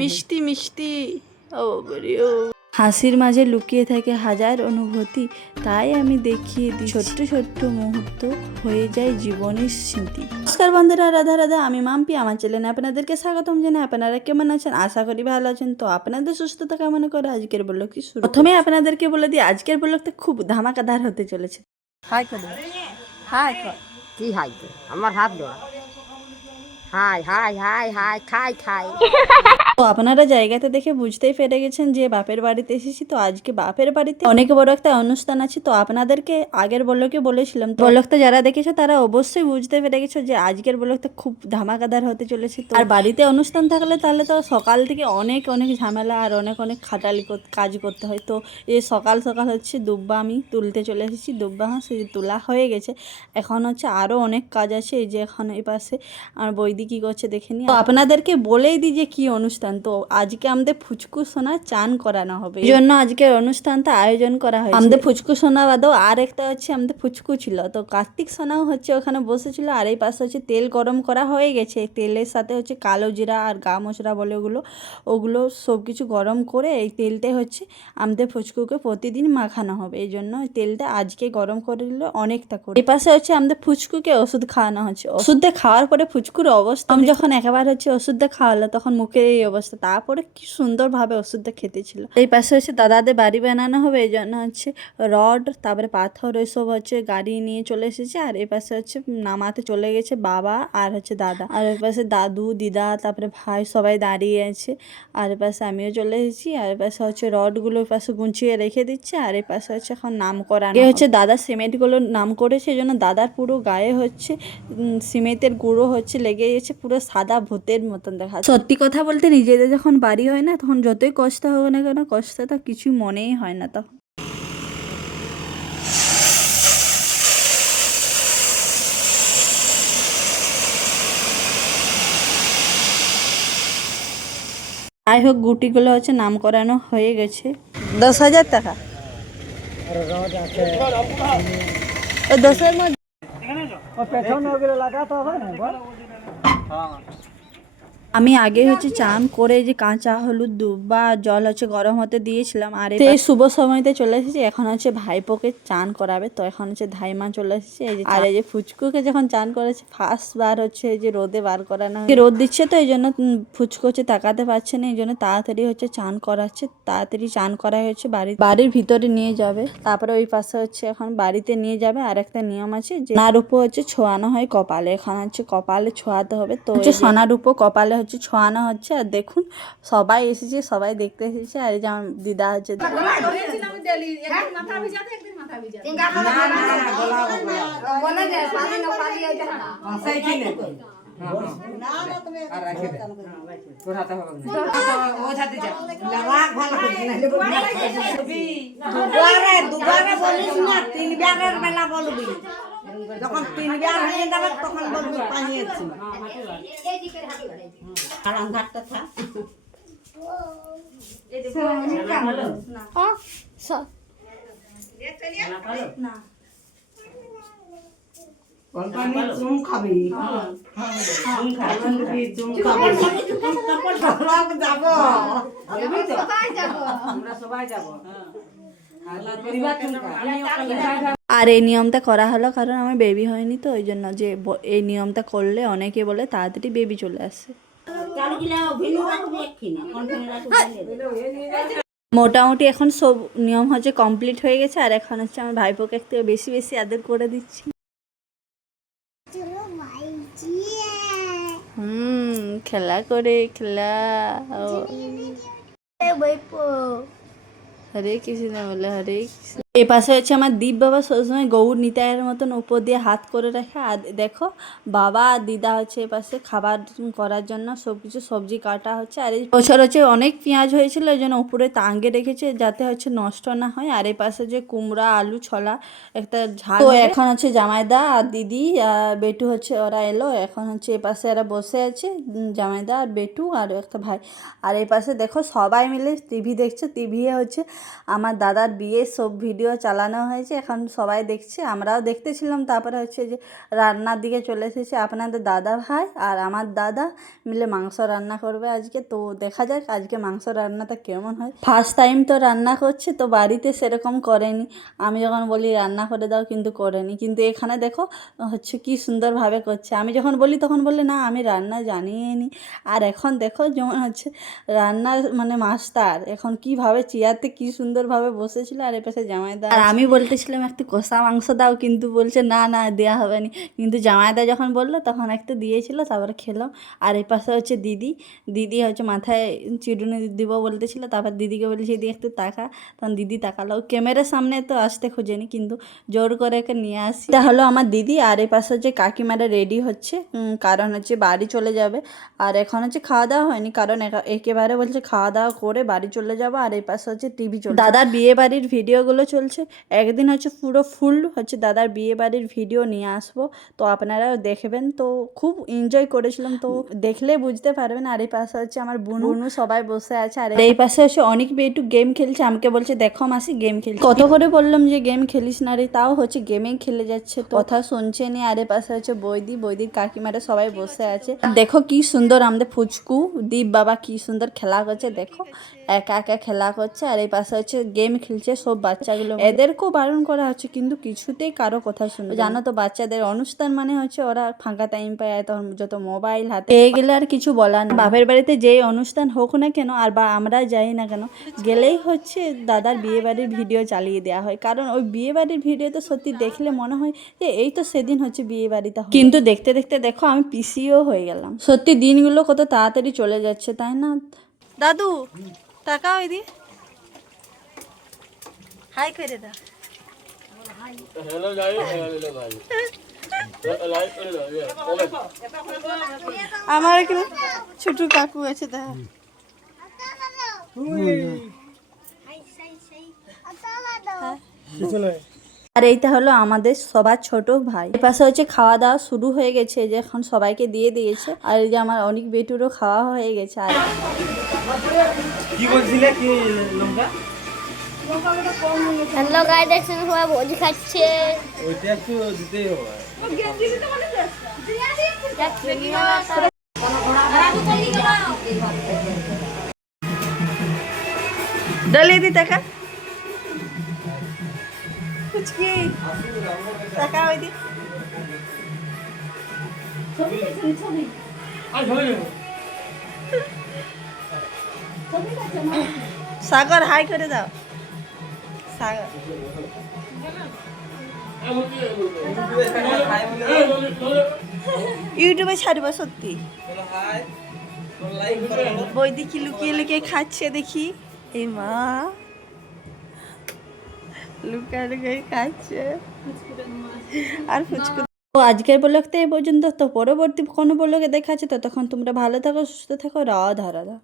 মিষ্টি মিষ্টি ও হাসির মাঝে লুকিয়ে থাকে হাজার অনুভূতি, তাই আমি দেখিয়ে দিই ছোট্ট ছোট্ট মুহূর্ত হয়ে যায় জীবনের স্মৃতি। নমস্কার বন্ধুরা, রাধা রাধা, আমি মাম্পি। আমার চ্যানেলে আপনাদেরকে স্বাগতম জানাই। আপনারা কেমন আছেন? আশা করি ভালো আছেন। তো আপনাদের সুস্থতা কামনা করে আজকের ব্লগটি শুরু। প্রথমে আপনাদেরকে বলে দিই আজকের ব্লগটা খুব ধামাকাদার হতে চলেছে। হাই করে হাই কর কি হাই আমার হাত ধরা হাই হাই হাই হাই খাই খাই। তো আপনারা জায়গাতে দেখে বুঝতেই পেরে গেছেন যে বাপের বাড়িতে এসেছি। তো আজকে বাপের বাড়িতে অনেক বড় একটা অনুষ্ঠান আছে। তো আপনাদেরকে আগের ব্লগে বলেছিলাম, ব্লগটা যারা দেখেছো তারা অবশ্যই বুঝতে পেরে গেছো যে আজকের ব্লগটা খুব ধামাকাদার হতে চলেছে। তো আর বাড়িতে অনুষ্ঠান থাকলে তাহলে তো সকাল থেকে অনেক অনেক ঝামেলা আর অনেক অনেক খাটালি কাজ করতে হয়। তো এই সকাল সকাল হচ্ছে দুব্বা আমি তুলতে চলে এসেছি। দুব্বা সে তোলা হয়ে গেছে, এখন হচ্ছে আরও অনেক কাজ আছে। এই যে এখন এই পাশে আর বৈদি কী করছে দেখে নি। তো আপনাদেরকে বলেই দিই যে কী অনুষ্ঠান। তো আজকে আমাদের ফুচকু সোনা চান করানো হবে, এই জন্য আজকের অনুষ্ঠানটা আয়োজন করা হয়েছে। আমাদের ফুচকু সোনা বাদেও আর একটা হচ্ছে আমাদের ফুচকু ছিল। তো কার্তিক সোনাও হচ্ছে ওখানে বসেছিল। আর এই পাশে হচ্ছে তেল গরম করা হয়ে গেছে। তেলের সাথে হচ্ছে কালো জিরা আর গা মশলা বলে ওগুলো সব কিছু গরম করে এই তেলটাই হচ্ছে আমাদের ফুচকুকে প্রতিদিন মাখানো হবে। এই জন্য তেলটা আজকে গরম করে দিলে অনেকটা করে। এই পাশে হচ্ছে আমাদের ফুচকুকে ওষুধ খাওয়ানো হচ্ছে। ওষুধটা খাওয়ার পরে ফুচকুর অবস্থা, আমি যখন একবার হচ্ছে ওষুধটা খাওয়ালো তখন মুখের এই অবস্থা। তারপরে কি সুন্দরভাবে ওষুধটা খেতে ছিল। এই পাশে হচ্ছে দাদাদের বাড়ি বানানো হবে, এই জন্য হচ্ছে রড তারপরে পাথর এসব হচ্ছে গাড়ি নিয়ে চলে এসেছে। আর এই পাশে হচ্ছে নামাতে চলে গেছে বাবা আর হচ্ছে দাদা। আর এই পাশে দাদু দিদা তারপরে ভাই সবাই দাঁড়িয়ে আছে। আর এই পাশে আমিও চলে এসেছি। আর এই পাশে হচ্ছে রডগুলো এই পাশে গুছিয়ে রেখে দিচ্ছে। আর এই পাশে হচ্ছে এখন নাম করানো হচ্ছে। দাদা সিমেন্টগুলো নাম করেছে, এই জন্য দাদার পুরো গায়ে হচ্ছে সিমেন্টের গুঁড়ো হচ্ছে লেগে গেছে, পুরো সাদা ভূতের মতন দেখা। সত্যি কথা বলতে নিজেদের যখন বাড়ি হয় না তখন যতই কষ্ট হোক না কেন কষ্টটা কিছু মনেই হয় না তখন। যাই হোক গুটিগুলো হচ্ছে নাম করানো হয়ে গেছে। 10,000 টাকা ও 10-এর মধ্যে আমি আগে হচ্ছে চান করে যে কাঁচা হলুদ দুব্বা জল হচ্ছে গরম হতে দিয়েছিলাম। আর এই শুভ সময়তে চলে এসেছি। এখন হচ্ছে ভাইপোকে চান করাবে। তো এখন হচ্ছে ধাইমা চলে এসেছে। এই যে আর এই যে ফুচকুকে যখন চান করেছে ফার্স্ট বার হচ্ছে এই যে রোদে বার করানো, রোদ দিচ্ছে তো এই জন্য ফুচকু হচ্ছে তাকাতে পারছে না, এই জন্য তাড়াতাড়ি হচ্ছে চান করাচ্ছে। তাড়াতাড়ি চান করা হচ্ছে, বাড়ির ভিতরে নিয়ে যাবে। তারপরে ওই পাশে হচ্ছে এখন বাড়িতে নিয়ে যাবে। আর একটা নিয়ম আছে যে সোনার উপর হচ্ছে ছোঁয়ানো হয় কপালে, এখন হচ্ছে কপালে ছোঁয়াতে হবে। তো হচ্ছে সোনার উপর কপালে হচ্ছে ছোঁয়ানো হচ্ছে। আর দেখুন সবাই এসেছে, সবাই দেখতে এসেছে। আর এই যে আমার দিদা হচ্ছে যখন 3বার হয়ে যাবে তখন বলবি পানি আছে কারণ ঘাটটা থাক এই দেখো না না কোনখানে চুম খাবি চুম খাবি চুম খাবি সবাই যাব আমরা সবাই যাব আর এই নিয়মটা করা হলো কারণ আমার বেবি হয়নি, তো ওই জন্য যে এই নিয়মটা করলে অনেকে বলে তাড়াতাড়ি বেবি চলে আসে। মোটামুটি এখন সব নিয়ম হচ্ছে কমপ্লিট হয়ে গেছে। আর এখন হচ্ছে আমার ভাইপোকে একটু বেশি বেশি আদর করে দিচ্ছি। খেলা করে খেলা হরে কৃষ্ণ বলে হরে কৃষ্ণ। এ পাশে হচ্ছে আমার দীপ বাবা সবসময় গৌর নিতাইয়ের মতন উপর দিয়ে হাত করে রাখে। আর দেখো বাবা আর দিদা হচ্ছে এ পাশে খাবার করার জন্য সব কিছু সবজি কাটা হচ্ছে। আর এই বছর হচ্ছে অনেক পেঁয়াজ হয়েছিল, এই জন্য উপরে টাঙ্গে রেখেছে যাতে হচ্ছে নষ্ট না হয়। আর এই পাশে যে কুমড়া আলু ছলা একটা ঝাল। তো এখন হচ্ছে জামাইদা আর দিদি আর বেটু হচ্ছে ওরা এলো। এখন হচ্ছে এ পাশে এরা বসে আছে, জামাইদা আর বেটু আর একটা ভাই। আর এই পাশে দেখো সবাই মিলে টিভি দেখছে। টিভি হচ্ছে আমার দাদার বিয়ের সব ভিডিও ভিডিও চালানো হয়েছে, এখন সবাই দেখছে, আমরাও দেখতেছিলাম। তারপরে হচ্ছে যে রান্নার দিকে চলে এসেছে আপনাদের দাদা ভাই আর আমার দাদা মিলে মাংস রান্না করবে আজকে। তো দেখা যাক আজকে মাংস রান্নাটা কেমন হয়। ফার্স্ট টাইম তো রান্না করছে, তো বাড়িতে সেরকম করেনি। আমি যখন বলি রান্না করে দাও কিন্তু করেনি, কিন্তু এখানে দেখো হচ্ছে কি সুন্দরভাবে করছে। আমি যখন বলি তখন বলে না আমি রান্না জানিই নি। আর এখন দেখো যেমন হচ্ছে রান্নার মানে মাস্টার, এখন কিভাবে চেয়ারতে কি সুন্দরভাবে বসেছিল, আর এপাশে জামাইদা। আর আমি বলতেছিলাম একটু কষা মাংস দাও, কিন্তু বলছে না না দেওয়া হবে না। কিন্তু জামাইদা যখন বললো তখন একটু দিয়েছিল, তারপরে খেলাম। আর এই পাশে হচ্ছে দিদি হচ্ছে মাথায় চিরুনি দিব বলতেছিল, তারপর দিদিকে বলেছি দিদি একটু তাকা, তখন দিদি তাকালো। ক্যামেরার সামনে তো আসতে খোঁজেনি, কিন্তু জোর করে একে নিয়ে আসি। এটা হলো আমার দিদি। আর এই পাশে হচ্ছে কাকিমারা রেডি হচ্ছে, কারণ হচ্ছে বাড়ি চলে যাবে। আর এখন হচ্ছে খাওয়া দাওয়া হয়নি, কারণ একেবারে বলছে খাওয়া দাওয়া করে বাড়ি চলে যাবো। আর এই পাশে হচ্ছে টিভি চলছে, দাদার বিয়ে বাড়ির ভিডিওগুলো চলছে। একদিন হচ্ছে পুরো ফুল হচ্ছে দাদার বিয়ে বাড়ির ভিডিও নিয়ে আসবো, তো আপনারাও দেখবেন। তো খুব এনজয় করেছিলাম, তো দেখলে বুঝতে পারবেন। আর এই পাশে হচ্ছে আমার বুনু সবাই বসে আছে। আর এই পাশে হচ্ছে অনেক একটু গেম খেলছে, আমাকে বলছে দেখো মাসি গেম খেলছে। কত করে বললাম যে গেম খেলিস না রে, তাও হচ্ছে গেমেই খেলে যাচ্ছে, তো কথা শুনছে নি। আর এই পাশে হচ্ছে বৌদির কাকিমারা সবাই বসে আছে। দেখো কি সুন্দর আমাদের ফুচকু দীপ বাবা কি সুন্দর খেলা করছে, দেখো একা একা খেলা করছে। আর এই পাশে হচ্ছে গেম খেলছে সব বাচ্চাগুলো। এদেরকেও বারণ করা হচ্ছে, কিন্তু কিছুতেই কারো কথা শুনবে। জানো তো বাচ্চাদের অনুষ্ঠান মানে হচ্ছে ওরা ফাঁকা টাইম পায়, তখন যত মোবাইল হাতে পেয়ে গেলে আর কিছু বলার না। বাপের বাড়িতে যেই অনুষ্ঠান হোক না কেন, আর বা আমরা যাই না কেন, গেলেই হচ্ছে দাদার বিয়ে বাড়ির ভিডিও চালিয়ে দেওয়া হয়। কারণ ওই বিয়ে বাড়ির ভিডিও তো সত্যি দেখলে মনে হয় যে এই তো সেদিন হচ্ছে বিয়ে বাড়িটা। কিন্তু দেখতে দেখতে দেখো আমি পিসিও হয়ে গেলাম। সত্যি দিনগুলো কত তাড়াতাড়ি চলে যাচ্ছে, তাই না? দাদু টাকা ওই দি হাই করে দা। আমার এখানে ছোট কাকু আছে, তা আর এইটা হলো আমাদের সবার ছোট ভাই। এর পাশে হচ্ছে খাওয়া দাওয়া শুরু হয়ে গেছে, যে এখন সবাইকে দিয়ে দিয়েছে। আর এই যে আমার অনেক বেটুরও খাওয়া হয়ে গেছে। আর কি বলছিলে কি লঙ্কা হ্যালো গাইস, দেখছেন সবাই ভোজি খাচ্ছে। ওইটা একটু দিতেই হবে। डले दी तका कुछ की तका होई दी सागर हाई करे दाও सागर ইউটিউবে ছাড়ব সত্যি। বৈদি কি লুকিয়ে লুকিয়ে খাচ্ছে দেখি, এই মা লুকিয়ে লুকিয়ে খাচ্ছে আর ফুচকু। তো আজকের ব্লগটা এই পর্যন্ত, তো পরবর্তী কোনো ব্লগে দেখা আছে। ততক্ষণ তোমরা ভালো থাকো, সুস্থ থাকো, রাধা রাধা।